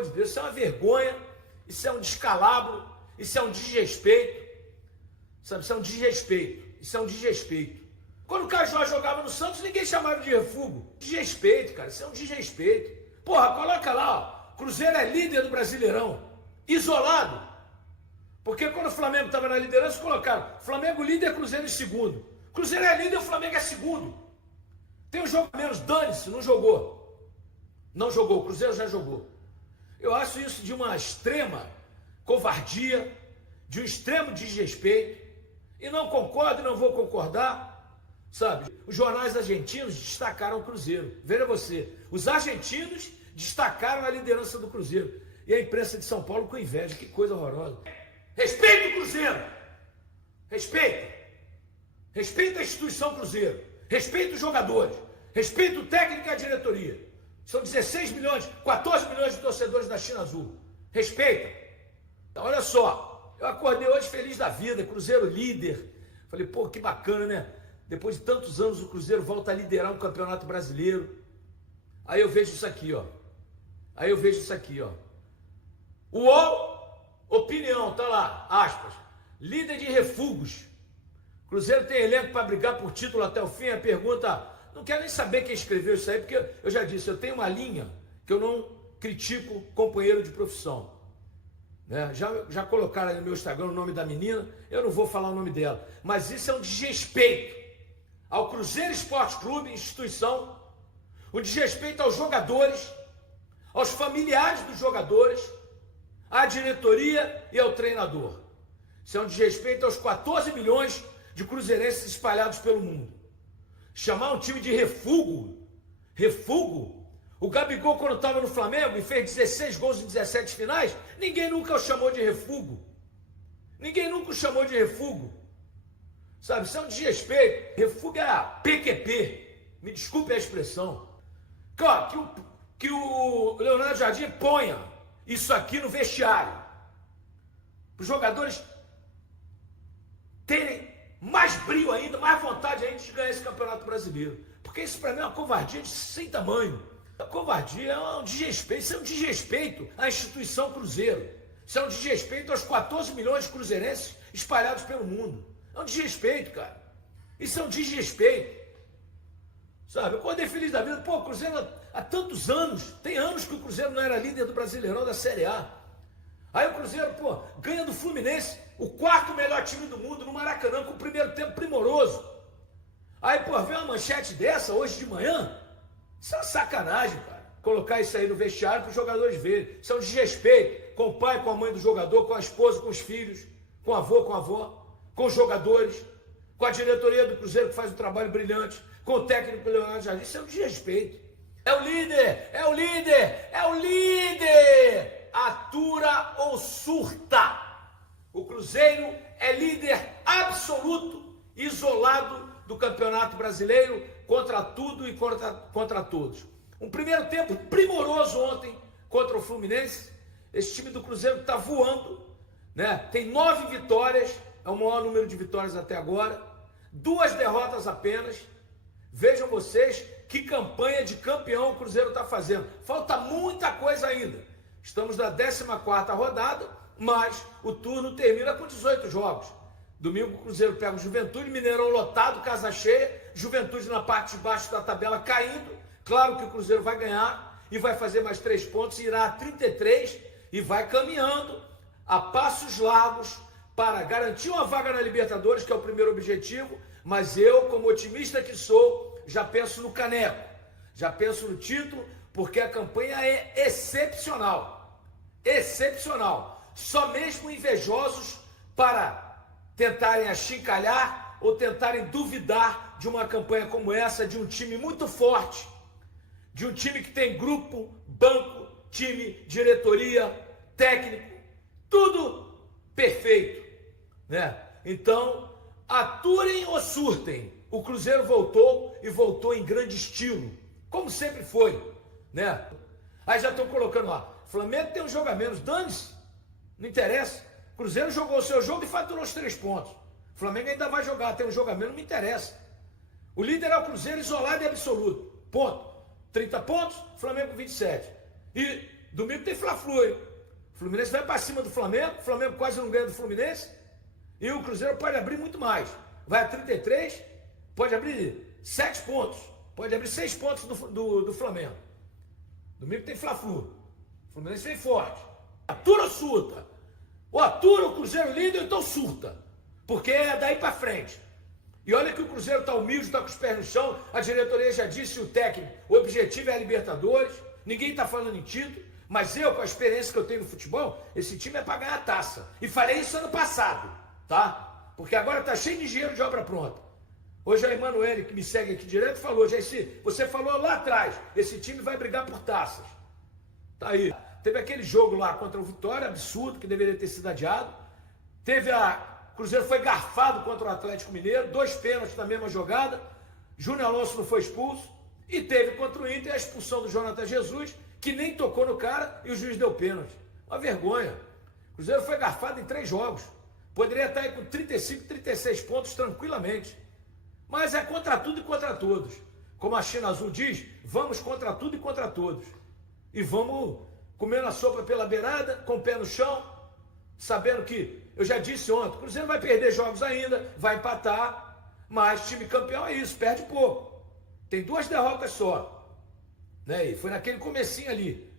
amor de Deus, isso é uma vergonha, isso é um descalabro, isso é um desrespeito, sabe? Isso é um desrespeito, isso é um desrespeito. Quando o Cajó jogava no Santos, ninguém chamava de refúgio. Desrespeito, cara, isso é um desrespeito. Porra, coloca lá, ó, Cruzeiro é líder do Brasileirão, isolado. Porque quando o Flamengo estava na liderança, colocaram Flamengo líder, Cruzeiro em segundo. Cruzeiro é líder, o Flamengo é segundo. Tem um jogo a menos, dane-se, não jogou. Não jogou, o Cruzeiro já jogou. Eu acho isso de uma extrema covardia, de um extremo desrespeito, e não concordo e não vou concordar, sabe? Os jornais argentinos destacaram o Cruzeiro. Veja você, os argentinos destacaram a liderança do Cruzeiro. E a imprensa de São Paulo com inveja, que coisa horrorosa. Respeita o Cruzeiro! Respeita! Respeita a instituição Cruzeiro! Respeita os jogadores! Respeita o técnico e a diretoria! São 16 milhões, 14 milhões de torcedores da China Azul. Respeita. Então, olha só, eu acordei hoje feliz da vida, Cruzeiro líder. Falei, pô, que bacana, né? Depois de tantos anos o Cruzeiro volta a liderar um campeonato brasileiro. Aí eu vejo isso aqui, ó. UOL, opinião, tá lá, aspas. Líder de refugos. Cruzeiro tem elenco para brigar por título até o fim. A pergunta... Não quero nem saber quem escreveu isso aí, porque eu já disse, eu tenho uma linha que eu não critico companheiro de profissão. Né? Já colocaram aí no meu Instagram o nome da menina, eu não vou falar o nome dela. Mas isso é um desrespeito ao Cruzeiro Esporte Clube, instituição, um desrespeito aos jogadores, aos familiares dos jogadores, à diretoria e ao treinador. Isso é um desrespeito aos 14 milhões de cruzeirenses espalhados pelo mundo. Chamar um time de refúgio, o Gabigol quando estava no Flamengo e fez 16 gols em 17 finais, ninguém nunca o chamou de refúgio, sabe, isso é um desrespeito. Refúgio é a PQP, me desculpe a expressão, que o Leonardo Jardim ponha isso aqui no vestiário, para os jogadores terem mais brilho ainda, mais vontade ainda de ganhar esse campeonato brasileiro. Porque isso para mim é uma covardia sem tamanho. A covardia é um desrespeito, isso é um desrespeito à instituição Cruzeiro. Isso é um desrespeito aos 14 milhões de cruzeirenses espalhados pelo mundo. É um desrespeito, cara. Isso é um desrespeito. Sabe, eu acordei feliz da vida. Pô, o Cruzeiro há tantos anos, tem anos que o Cruzeiro não era líder do Brasileirão da Série A. Aí o Cruzeiro, pô, ganha do Fluminense, o quarto melhor time do mundo no Maracanã, com o primeiro tempo primoroso. Aí, pô, vem uma manchete dessa hoje de manhã. Isso é uma sacanagem, cara. Colocar isso aí no vestiário para os jogadores verem. Isso é um desrespeito com o pai, com a mãe do jogador, com a esposa, com os filhos, com o avô, com a avó, com os jogadores, com a diretoria do Cruzeiro que faz um trabalho brilhante, com o técnico Leonardo Jardim. Isso é um desrespeito. É o líder! Atura ou surta. O Cruzeiro é líder absoluto, isolado do Campeonato Brasileiro, contra tudo e contra todos. Um primeiro tempo primoroso ontem contra o Fluminense. Esse time do Cruzeiro está voando, né? Tem 9 vitórias, é o maior número de vitórias até agora. 2 derrotas apenas. Vejam vocês que campanha de campeão o Cruzeiro está fazendo. Falta muita coisa ainda. Estamos na 14ª rodada, mas o turno termina com 18 jogos. Domingo o Cruzeiro pega o Juventude, Mineirão lotado, casa cheia, Juventude na parte de baixo da tabela caindo. Claro que o Cruzeiro vai ganhar e vai fazer mais 3 pontos, irá a 33 e vai caminhando a passos largos para garantir uma vaga na Libertadores, que é o primeiro objetivo, mas eu, como otimista que sou, já penso no caneco, já penso no título, porque a campanha é excepcional. Só mesmo invejosos para tentarem achincalhar ou tentarem duvidar de uma campanha como essa, de um time muito forte, de um time que tem grupo, banco, time, diretoria, técnico, tudo perfeito, né? Então, aturem ou surtem, o Cruzeiro voltou e voltou em grande estilo, como sempre foi, né? Aí já estão colocando lá, Flamengo tem um jogo a menos, dane-se, não interessa. Cruzeiro jogou o seu jogo e faturou os 3 pontos. Flamengo ainda vai jogar, tem um jogo a menos, não me interessa. O líder é o Cruzeiro isolado e absoluto, ponto. 30 pontos, Flamengo 27. E domingo tem Fla-Flu, hein? O Fluminense vai para cima do Flamengo, o Flamengo quase não ganha do Fluminense, e o Cruzeiro pode abrir muito mais. Vai a 33, pode abrir 7 pontos, pode abrir 6 pontos do Flamengo. Domingo tem Fla-Flu. O Fluminense vem forte. Atura ou surta? Ou atura o Cruzeiro líder, então surta. Porque é daí para frente. E olha que o Cruzeiro está humilde, está com os pés no chão, a diretoria já disse, o técnico, o objetivo é a Libertadores, ninguém está falando em título, mas eu, com a experiência que eu tenho no futebol, esse time é para ganhar a taça. E falei isso ano passado, tá? Porque agora está cheio de dinheiro de obra pronta. Hoje a Emanuele, que me segue aqui direto, falou, Jaci, você falou lá atrás, esse time vai brigar por taças. Tá aí. Teve aquele jogo lá contra o Vitória, absurdo, que deveria ter sido adiado. Teve o Cruzeiro foi garfado contra o Atlético Mineiro, 2 pênaltis na mesma jogada. Júnior Alonso não foi expulso. E teve contra o Inter a expulsão do Jonathan Jesus, que nem tocou no cara e o juiz deu pênalti. Uma vergonha. O Cruzeiro foi garfado em 3 jogos. Poderia estar aí com 35, 36 pontos tranquilamente. Mas é contra tudo e contra todos. Como a China Azul diz, vamos contra tudo e contra todos. E vamos comendo a sopa pela beirada, com o pé no chão, sabendo que, eu já disse ontem, o Cruzeiro vai perder jogos ainda, vai empatar, mas time campeão é isso, perde pouco. Tem 2 derrotas só. Né? E foi naquele comecinho ali.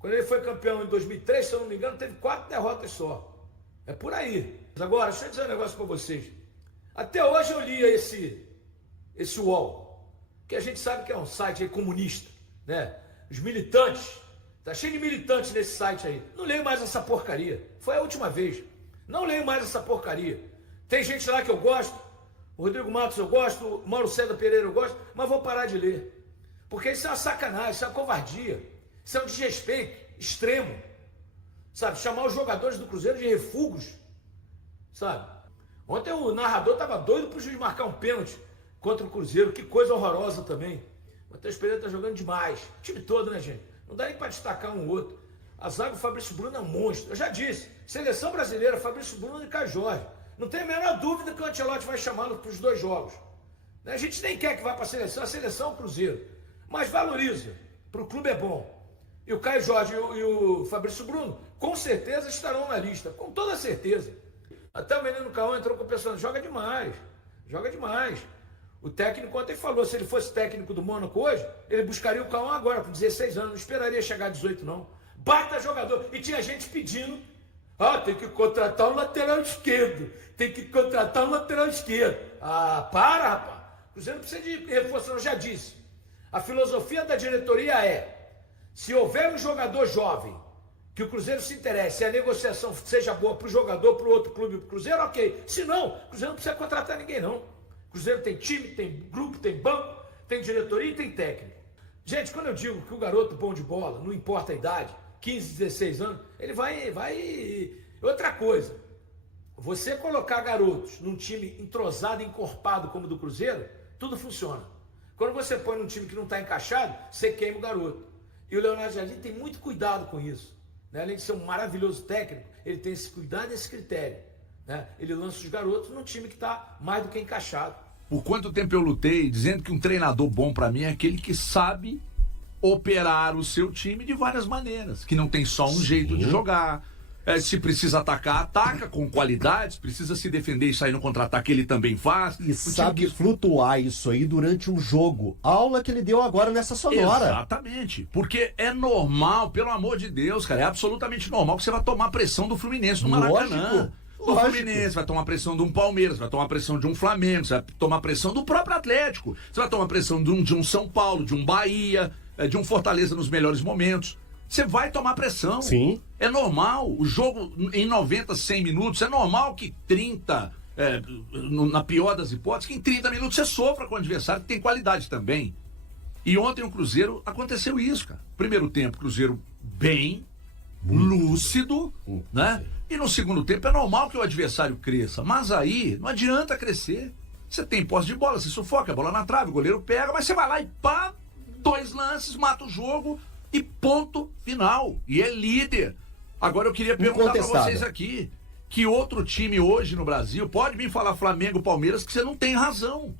Quando ele foi campeão em 2003, se eu não me engano, teve 4 derrotas só. É por aí. Agora, deixa eu dizer um negócio para vocês. Até hoje eu lia esse UOL, que a gente sabe que é um site aí comunista, né? Os militantes, tá cheio de militantes nesse site aí. Não leio mais essa porcaria. Foi a última vez. Não leio mais essa porcaria. Tem gente lá que eu gosto, o Rodrigo Matos eu gosto, o Mauro César Pereira eu gosto, mas vou parar de ler. Porque isso é uma sacanagem, isso é uma covardia, isso é um desrespeito extremo. Sabe, chamar os jogadores do Cruzeiro de refugos, sabe? Ontem o narrador estava doido para o juiz marcar um pênalti contra o Cruzeiro, que coisa horrorosa também. O Matheus Pereira está jogando demais, o time todo, né, gente? Não dá nem para destacar um ou outro. A zaga, o Fabrício Bruno é um monstro. Eu já disse, seleção brasileira, Fabrício Bruno e Caio Jorge. Não tem a menor dúvida que o Ancelotti vai chamá-lo para os 2 jogos. A gente nem quer que vá para a seleção é o Cruzeiro. Mas valoriza, para o clube é bom. E o Caio Jorge e o Fabrício Bruno, com certeza estarão na lista, com toda certeza. Até o menino Cauã entrou com o pessoal, joga demais, joga demais. O técnico ontem falou, se ele fosse técnico do Mônaco hoje, ele buscaria o Cauã agora, com 16 anos, não esperaria chegar a 18 não. Baita jogador, e tinha gente pedindo, tem que contratar um lateral esquerdo, tem que contratar um lateral esquerdo. Para, rapaz, o Cruzeiro não precisa de reforço, eu já disse. A filosofia da diretoria é, se houver um jogador jovem, que o Cruzeiro se interesse, e a negociação seja boa para o jogador, para o outro clube, para o Cruzeiro, ok. Se não, o Cruzeiro não precisa contratar ninguém, não. O Cruzeiro tem time, tem grupo, tem banco, tem diretoria e tem técnico. Gente, quando eu digo que o garoto bom de bola, não importa a idade, 15, 16 anos, ele vai... Outra coisa, você colocar garotos num time entrosado, encorpado como o do Cruzeiro, tudo funciona. Quando você põe num time que não está encaixado, você queima o garoto. E o Leonardo Jardim tem muito cuidado com isso. Né? Além de ser um maravilhoso técnico, ele tem esse cuidado e esse critério. Né? Ele lança os garotos num time que está mais do que encaixado. Por quanto tempo eu lutei dizendo que um treinador bom para mim é aquele que sabe operar o seu time de várias maneiras, que não tem só um jeito de jogar. Se precisa atacar, ataca com qualidade. Se precisa se defender e sair no contra-ataque, ele também faz. E sabe flutuar isso aí durante um jogo. Aula que ele deu agora nessa sonora. Exatamente. Porque é normal, pelo amor de Deus, cara, é absolutamente normal que você vai tomar pressão do Fluminense no Maracanã. Do Fluminense, vai tomar pressão de um Palmeiras, vai tomar pressão de um Flamengo, você vai tomar pressão do próprio Atlético, você vai tomar pressão de um São Paulo, de um Bahia, de um Fortaleza nos melhores momentos. Você vai tomar pressão. Sim. É normal. O jogo em 90, 100 minutos, é normal que 30, na pior das hipóteses, que em 30 minutos você sofra com o adversário que tem qualidade também. E ontem o Cruzeiro aconteceu isso, cara. Primeiro tempo, Cruzeiro bem, lúcido, né? E no segundo tempo é normal que o adversário cresça. Mas aí não adianta crescer. Você tem posse de bola, você sufoca a bola na trave, o goleiro pega, mas você vai lá e pá, 2 lances, mata o jogo. E ponto final. E é líder. Agora eu queria perguntar para vocês aqui, que outro time hoje no Brasil, pode me falar Flamengo, Palmeiras, que você não tem razão.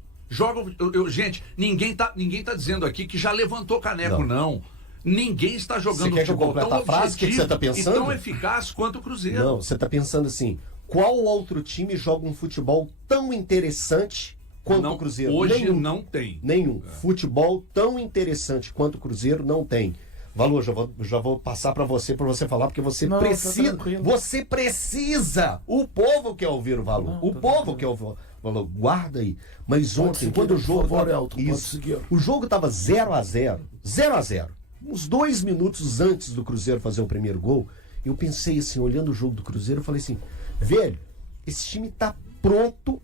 Gente, ninguém tá dizendo aqui que já levantou caneco, não. Ninguém está jogando Você quer que eu futebol complete tão a frase? O que você tá objetivo pensando? e tão eficaz quanto o Cruzeiro. Não, você tá pensando assim, qual outro time joga um futebol tão interessante quanto Não, o Cruzeiro? hoje Nenhum. não tem. Nenhum. Futebol tão interessante quanto o Cruzeiro não tem. Valor, já vou passar para você falar, porque você Não, tá precisa. tranquilo. Você precisa. O povo quer ouvir o Valor. Não, O tá povo quer ouvir o Valor. Guarda aí. Mas Pode ontem, seguir, quando o por jogo. favor, Elton, pode Isso. seguir. O jogo tava 0-0. 0-0. Uns 2 minutos antes do Cruzeiro fazer o primeiro gol, eu pensei assim, olhando o jogo do Cruzeiro, eu falei assim, velho, esse time tá pronto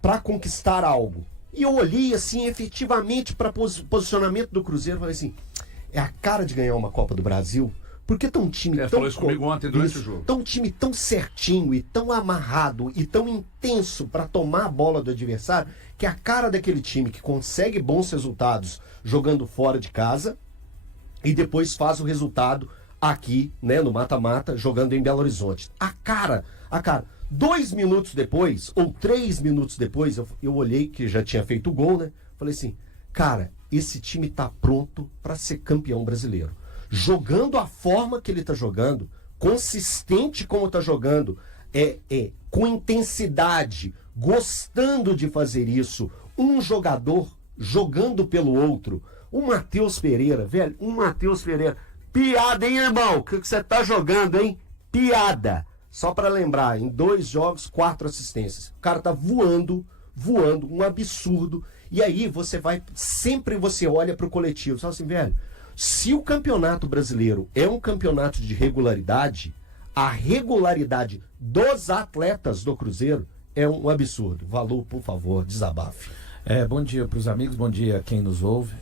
para conquistar algo. E eu olhei assim, efetivamente, para posicionamento do Cruzeiro, falei assim, é a cara de ganhar uma Copa do Brasil, porque tá um time tão... Falou isso comigo ontem durante o jogo. Tá um time tão certinho e tão amarrado e tão intenso para tomar a bola do adversário, que é a cara daquele time que consegue bons resultados jogando fora de casa e depois faz o resultado aqui, né, no mata-mata, jogando em Belo Horizonte. A cara. 2 minutos depois, ou 3 minutos depois, eu olhei que já tinha feito o gol, né? Falei assim, cara, esse time tá pronto para ser campeão brasileiro. Jogando a forma que ele tá jogando, consistente como tá jogando, com intensidade, gostando de fazer isso, um jogador jogando pelo outro. O Matheus Pereira, velho, piada, hein, irmão? O que você tá jogando, hein? Piada. Só para lembrar, em 2 jogos, 4 assistências. O cara tá voando, um absurdo. E aí sempre você olha pro coletivo. Você fala assim, velho, se o campeonato brasileiro é um campeonato de regularidade, a regularidade dos atletas do Cruzeiro é um absurdo. Valor, por favor, desabafe. Bom dia para os amigos, bom dia a quem nos ouve.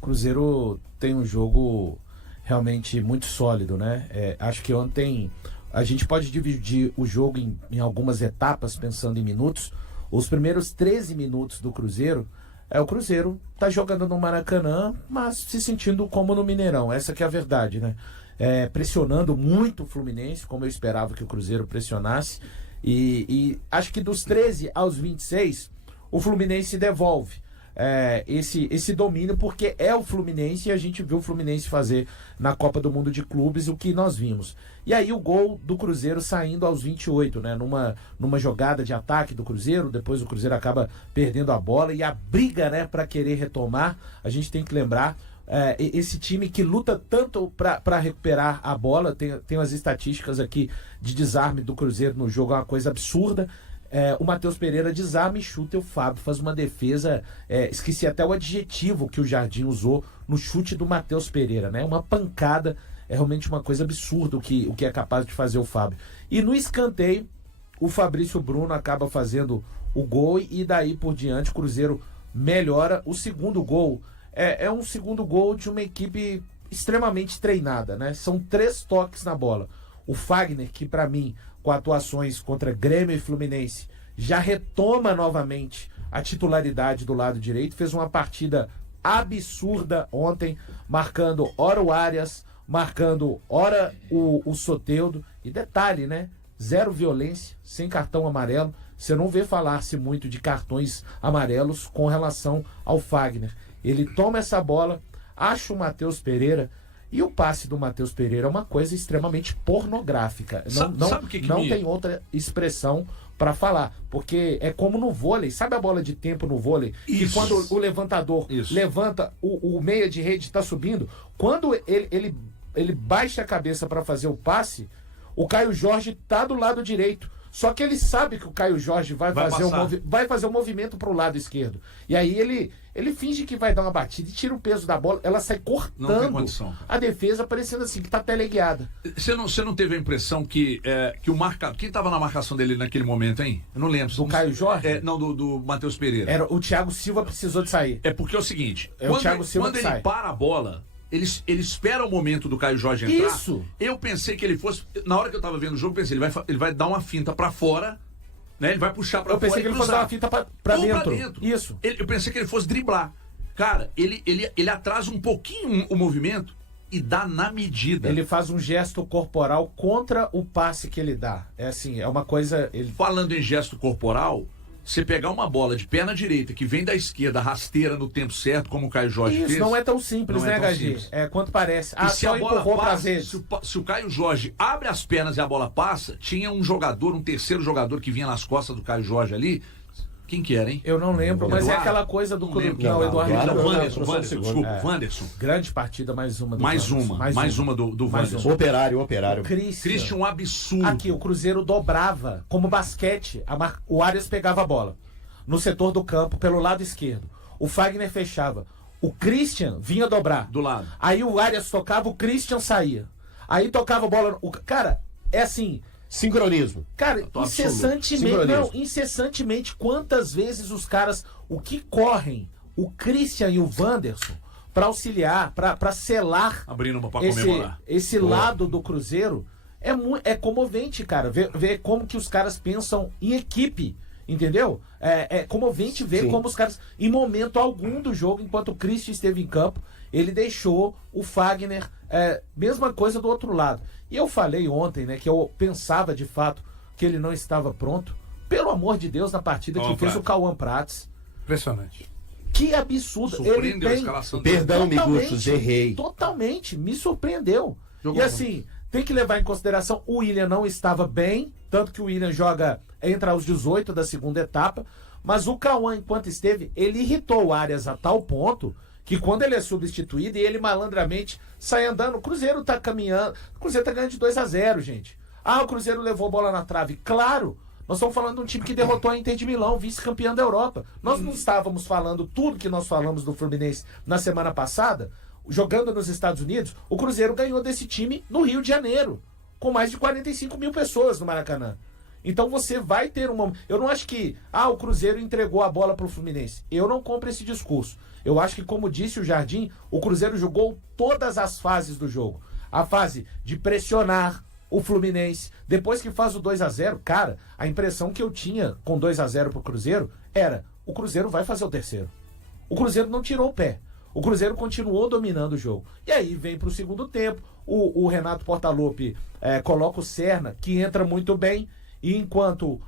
Cruzeiro tem um jogo realmente muito sólido, né? Acho que ontem a gente pode dividir o jogo em algumas etapas, pensando em minutos. Os primeiros 13 minutos do Cruzeiro, o Cruzeiro tá jogando no Maracanã, mas se sentindo como no Mineirão. Essa que é a verdade, né? Pressionando muito o Fluminense, como eu esperava que o Cruzeiro pressionasse. E acho que dos 13 aos 26, o Fluminense devolve esse domínio, porque é o Fluminense, e a gente viu o Fluminense fazer na Copa do Mundo de Clubes o que nós vimos. E aí o gol do Cruzeiro saindo aos 28, né? Numa jogada de ataque do Cruzeiro, depois o Cruzeiro acaba perdendo a bola, e a briga, né, para querer retomar, a gente tem que lembrar, esse time que luta tanto para recuperar a bola. Tem as estatísticas aqui de desarme do Cruzeiro no jogo, é uma coisa absurda. O Matheus Pereira desarma e chuta, e o Fábio faz uma defesa, esqueci até o adjetivo que o Jardim usou no chute do Matheus Pereira, né? Uma pancada, é realmente uma coisa absurda o que é capaz de fazer o Fábio. E no escanteio, o Fabrício Bruno acaba fazendo o gol, e daí por diante o Cruzeiro melhora. O segundo gol é um segundo gol de uma equipe extremamente treinada, né? São 3 toques na bola. O Fagner, que para mim, com atuações contra Grêmio e Fluminense, já retoma novamente a titularidade do lado direito, fez uma partida absurda ontem, marcando ora o Arias, marcando ora o Soteldo. E detalhe, né? 0 violência, sem cartão amarelo. Você não vê falar-se muito de cartões amarelos com relação ao Fagner. Ele toma essa bola, acha o Matheus Pereira, e o passe do Matheus Pereira é uma coisa extremamente pornográfica. Sabe o que não me... tem outra expressão para falar, porque é como no vôlei. Sabe a bola de tempo no vôlei? Isso. Que quando o levantador levanta, o meia de rede está subindo, quando ele baixa a cabeça para fazer o passe, o Caio Jorge tá do lado direito. Só que ele sabe que o Caio Jorge vai fazer o movimento para o lado esquerdo. E aí ele finge que vai dar uma batida e tira o peso da bola. Ela sai cortando a defesa, parecendo assim que tá teleguiada. Você não teve a impressão que o marcador... Quem estava na marcação dele naquele momento, hein? Eu não lembro. Do Caio Jorge? Não, do Matheus Pereira. Era o Thiago Silva, precisou de sair. Porque é o seguinte, quando ele para a bola, ele espera o momento do Caio Jorge entrar. Isso. Eu pensei que ele fosse... Na hora que eu tava vendo o jogo, eu pensei, ele vai dar uma finta pra fora, né? Ele vai puxar pra fora. Eu pensei que ele fosse dar uma finta pra dentro. Isso. Eu pensei que ele fosse driblar. Cara, ele atrasa um pouquinho o movimento e dá na medida. Ele faz um gesto corporal contra o passe que ele dá. É assim, é uma coisa... Falando em gesto corporal, você pegar uma bola de perna direita que vem da esquerda, rasteira no tempo certo, como o Caio Jorge fez... Isso não é tão simples, não né, é tão HG? simples. É quanto parece. E se a bola passa, se se o Caio Jorge abre as pernas e a bola passa, tinha um jogador, um terceiro jogador que vinha nas costas do Caio Jorge ali. Quem que era, hein? Eu não lembro, mas Eduardo? é aquela coisa do... Não lembro. Não, Eduardo. Não, Wanderson, desculpa, Wanderson. Grande partida, mais uma do Mais Wanderson. uma do Mais Wanderson. Operário. Christian, um absurdo. Aqui, o Cruzeiro dobrava, como basquete, o Arias pegava a bola no setor do campo, pelo lado esquerdo. O Fagner fechava. O Christian vinha dobrar. Do lado. Aí o Arias tocava, o Christian saía. Aí tocava a bola... Cara, é assim... Sincronismo. Cara, incessantemente, quantas vezes os caras, o que correm, o Christian e o Wanderson, pra auxiliar, pra selar abrindo uma pra comemorar. esse lado do Cruzeiro, é comovente, cara, ver como que os caras pensam em equipe, entendeu? É comovente ver Sim. como os caras, em momento algum do jogo, enquanto o Christian esteve em campo, ele deixou o Fagner, mesma coisa do outro lado. E eu falei ontem, né, que eu pensava de fato que ele não estava pronto. Pelo amor de Deus, na partida que fez o Cauã Prats. Impressionante. Que absurdo. Surpreendeu a Ele escalação dele. Perdão, Miguxos, errei. Totalmente, me surpreendeu. Jogou e assim, tem que levar em consideração, o William não estava bem, tanto que o William joga entre os 18 da segunda etapa, mas o Cauã, enquanto esteve, ele irritou o Arias a tal ponto que quando ele é substituído e ele malandramente sai andando, o Cruzeiro tá caminhando, o Cruzeiro tá ganhando de 2-0, gente. Ah, o Cruzeiro levou bola na trave. Claro, nós estamos falando de um time que derrotou a Inter de Milão, vice-campeão da Europa. Nós não estávamos falando tudo que nós falamos do Fluminense na semana passada, jogando nos Estados Unidos. O Cruzeiro ganhou desse time no Rio de Janeiro, com mais de 45 mil pessoas no Maracanã. Então você vai ter uma... Eu não acho que o Cruzeiro entregou a bola pro Fluminense. Eu não compro esse discurso. Eu acho que, como disse o Jardim, o Cruzeiro jogou todas as fases do jogo. A fase de pressionar o Fluminense. Depois que faz o 2-0, cara, a impressão que eu tinha com 2-0 pro Cruzeiro era: o Cruzeiro vai fazer o terceiro. O Cruzeiro não tirou o pé. O Cruzeiro continuou dominando o jogo. E aí vem pro segundo tempo, o Renato Portaluppi coloca o Serna, que entra muito bem, e enquanto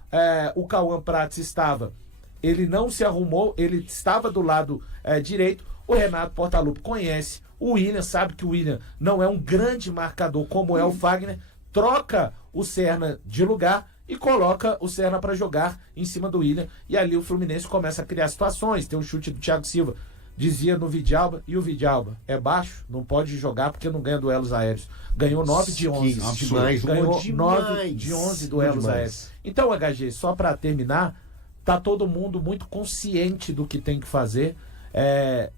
o Cauã Prats estava... Ele não se arrumou, ele estava do lado direito. O Renato Portaluppi conhece o William, sabe que o William não é um grande marcador como é o Fagner, troca o Serna de lugar e coloca o Serna para jogar em cima do William. E ali o Fluminense começa a criar situações. Tem um chute do Thiago Silva, dizia no Vidalba, e o Vidalba é baixo, não pode jogar porque não ganha duelos aéreos. Ganhou 9 de 11. Demais, Ganhou demais. 9 de 11 duelos aéreos. Então, HG, só para terminar, tá todo mundo muito consciente do que tem que fazer.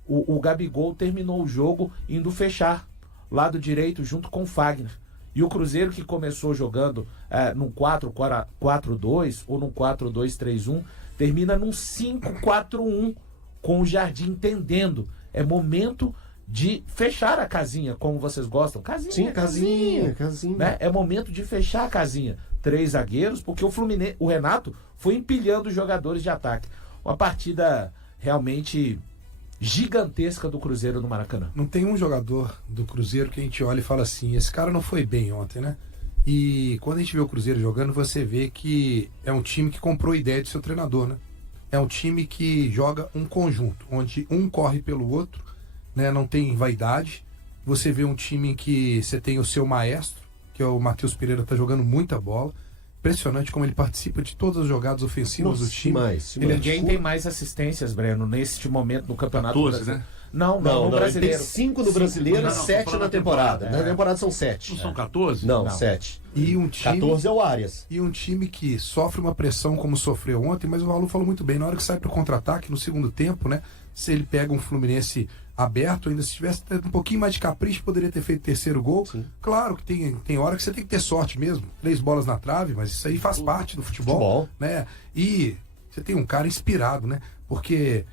O Gabigol terminou o jogo indo fechar lado direito junto com o Fagner. E o Cruzeiro, que começou jogando num 4-4-2 ou num 4-2-3-1, termina num 5-4-1, com o Jardim entendendo. É momento de fechar a casinha, como vocês gostam. Casinha, Sim, casinha. Né? É momento de fechar a casinha. 3 zagueiros, porque o Renato foi empilhando os jogadores de ataque. Uma partida realmente gigantesca do Cruzeiro no Maracanã. Não tem um jogador do Cruzeiro que a gente olha e fala assim: esse cara não foi bem ontem, né? E quando a gente vê o Cruzeiro jogando, você vê que é um time que comprou a ideia do seu treinador, né? É um time que joga um conjunto, onde um corre pelo outro, né? Não tem vaidade. Você vê um time em que você tem o seu maestro, que é o Matheus Pereira, tá jogando muita bola. Impressionante como ele participa de todas as jogadas ofensivas do time. Ninguém tem mais assistências, Breno, neste momento no Campeonato 14, Brasileiro. né? Não, no Brasileiro. Tem 5 no Brasileiro e 7 na temporada. Na temporada são Não 7. são 14? Não, 7. E um time, 14 é o Arias. e um time que sofre uma pressão como sofreu ontem, mas o Valu falou muito bem, na hora que sai para o contra-ataque, no segundo tempo, né? Se ele pega um Fluminense aberto, ainda se tivesse um pouquinho mais de capricho, poderia ter feito o terceiro gol. Sim. Claro que tem hora que você tem que ter sorte mesmo. 3 bolas na trave, mas isso aí faz parte do futebol. Né? E você tem um cara inspirado, né? Porque,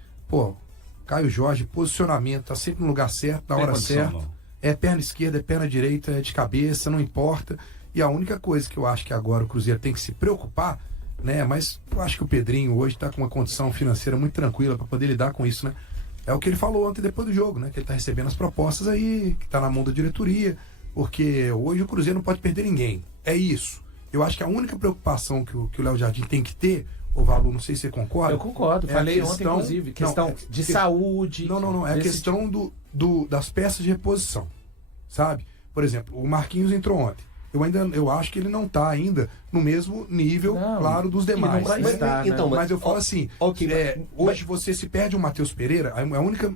Caio Jorge, posicionamento, tá sempre no lugar certo, na hora certa. É perna esquerda, é perna direita, é de cabeça, não importa. E a única coisa que eu acho que agora o Cruzeiro tem que se preocupar, né? Mas eu acho que o Pedrinho hoje está com uma condição financeira muito tranquila para poder lidar com isso, né? É o que ele falou ontem depois do jogo, né? Que ele está recebendo as propostas aí, que está na mão da diretoria, porque hoje o Cruzeiro não pode perder ninguém. É isso. Eu acho que a única preocupação que o Léo Jardim tem que ter ô Valu, não sei se você concorda. Eu concordo, É falei a ontem, questão- inclusive, questão não, de saúde. Não, é a desse questão das peças de reposição, sabe? Por exemplo, o Marquinhos entrou ontem. Eu acho que ele não está ainda no mesmo nível, Não, claro, dos e não demais. vai né? estar, né? Então, Mas eu falo assim, ok, hoje você se perde o Matheus Pereira, a única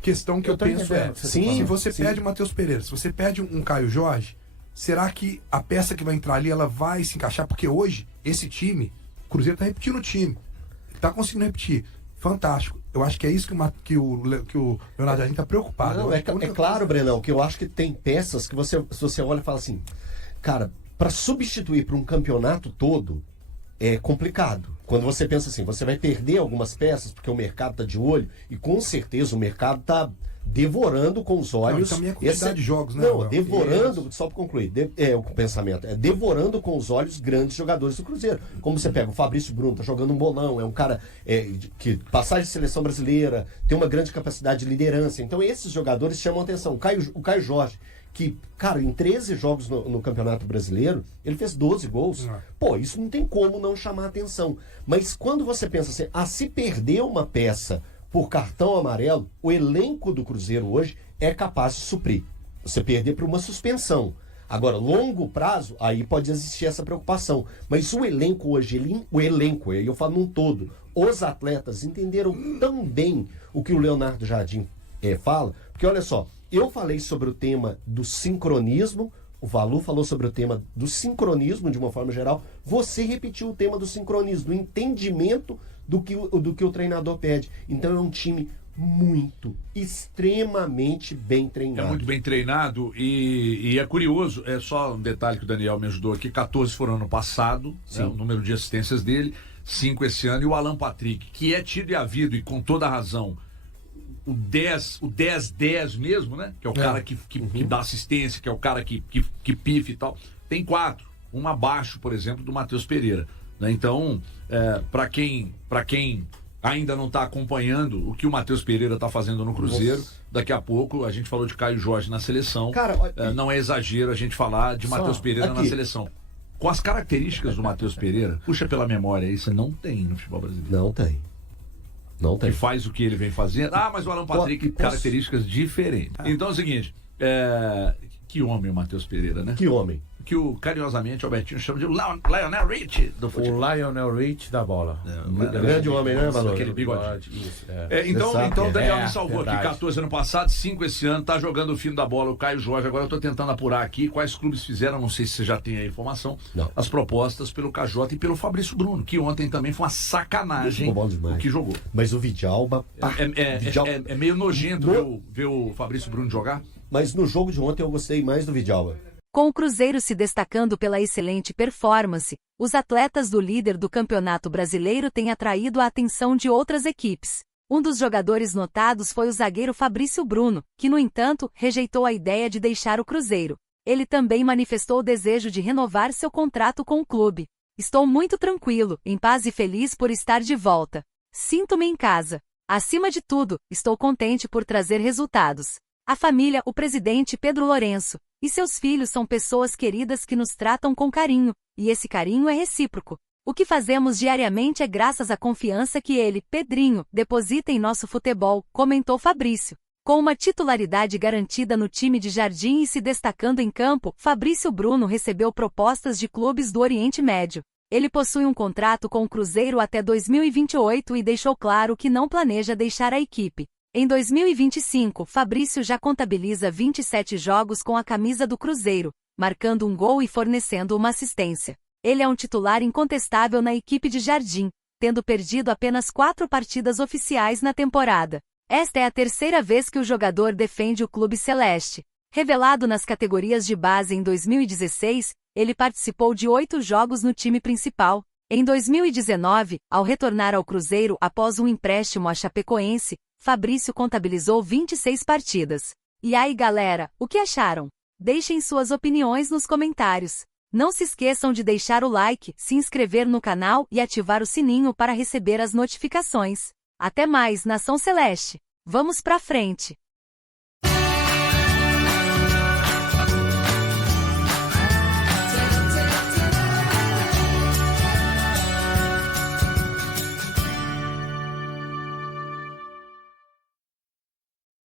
questão que Eu eu tô penso entendendo é, o que você tá se falando. você Sim. perde o Matheus Pereira, se você perde um Caio Jorge, será que a peça que vai entrar ali, ela vai se encaixar? Porque hoje, esse time, o Cruzeiro está repetindo o time, está conseguindo repetir. Fantástico. Eu acho que é isso que o Leonardo Jardim está preocupado. Não, Eu é, acho que a única é claro, Brenão, que eu acho que tem peças que se você olha e fala assim, cara, para substituir para um campeonato todo é complicado. Quando você pensa assim, você vai perder algumas peças porque o mercado tá de olho e com certeza o mercado tá devorando com os olhos. Não, e também a quantidade de jogos, né, Não, Léo? devorando, só para concluir, o pensamento, é devorando com os olhos grandes jogadores do Cruzeiro. Como você pega o Fabrício Bruno, tá jogando um bolão, é um cara que passagem de seleção brasileira, tem uma grande capacidade de liderança. Então esses jogadores chamam atenção. O Caio Jorge, que, cara, em 13 jogos no Campeonato Brasileiro, ele fez 12 gols. Pô, isso não tem como não chamar atenção. Mas quando você pensa assim, se perder uma peça por cartão amarelo, o elenco do Cruzeiro hoje é capaz de suprir. Você perder por uma suspensão. Agora, longo prazo, aí pode existir essa preocupação. Mas o elenco hoje, aí eu falo num todo, os atletas entenderam tão bem o que o Leonardo Jardim fala, porque olha só, eu falei sobre o tema do sincronismo, o Valu falou sobre o tema do sincronismo de uma forma geral, você repetiu o tema do sincronismo, do entendimento do que o treinador pede. Então é um time extremamente bem treinado. É muito bem treinado e é curioso, é só um detalhe que o Daniel me ajudou aqui, 14 foram ano passado, né, o número de assistências dele, 5 esse ano, e o Alan Patrick, que é tido e havido, e com toda a razão, o 10-10 mesmo, né? Que é o cara que dá assistência, que é o cara que pifa e tal. Tem 4, um abaixo, por exemplo, do Matheus Pereira. Né? Então, para quem ainda não está acompanhando o que o Matheus Pereira está fazendo no Cruzeiro, daqui a pouco a gente falou de Caio Jorge na seleção. Cara, não é exagero a gente falar de Matheus Pereira na seleção. Com as características do Matheus Pereira, puxa pela memória aí, você não tem no futebol brasileiro. Não tem. Não tem. Que faz o que ele vem fazendo. Mas o Alan Patrick, características diferentes. Então é o seguinte, que homem o Matheus Pereira, né? Que homem. Que carinhosamente o Albertinho chama de Lionel Richie do futebol. O Lionel Rich da bola. Grande homem, né, Valor? Aquele bigode. Isso, Então o Daniel me salvou verdade. aqui, 14 ano passado, 5 esse ano, tá jogando o fim da bola, o Caio Jorge. Agora eu tô tentando apurar aqui quais clubes fizeram, não sei se você já tem a informação, as propostas pelo KJ e pelo Fabrício Bruno, que ontem também foi uma sacanagem o que jogou. Mas o Vidalba... É meio nojento ver o Fabrício Bruno jogar. Mas no jogo de ontem eu gostei mais do Vidalba. Com o Cruzeiro se destacando pela excelente performance, os atletas do líder do Campeonato Brasileiro têm atraído a atenção de outras equipes. Um dos jogadores notados foi o zagueiro Fabrício Bruno, que, no entanto, rejeitou a ideia de deixar o Cruzeiro. Ele também manifestou o desejo de renovar seu contrato com o clube. Estou muito tranquilo, em paz e feliz por estar de volta. Sinto-me em casa. Acima de tudo, estou contente por trazer resultados. A família, o presidente Pedro Lourenço e seus filhos são pessoas queridas que nos tratam com carinho, e esse carinho é recíproco. O que fazemos diariamente é graças à confiança que ele, Pedrinho, deposita em nosso futebol, comentou Fabrício. Com uma titularidade garantida no time de Jardim e se destacando em campo, Fabrício Bruno recebeu propostas de clubes do Oriente Médio. Ele possui um contrato com o Cruzeiro até 2028 e deixou claro que não planeja deixar a equipe. Em 2025, Fabrício já contabiliza 27 jogos com a camisa do Cruzeiro, marcando um gol e fornecendo uma assistência. Ele é um titular incontestável na equipe de Jardim, tendo perdido apenas 4 partidas oficiais na temporada. Esta é a terceira vez que o jogador defende o clube celeste. Revelado nas categorias de base em 2016, ele participou de 8 jogos no time principal. Em 2019, ao retornar ao Cruzeiro após um empréstimo à Chapecoense, Fabrício contabilizou 26 partidas. E aí, galera, o que acharam? Deixem suas opiniões nos comentários. Não se esqueçam de deixar o like, se inscrever no canal e ativar o sininho para receber as notificações. Até mais, Nação Celeste! Vamos pra frente!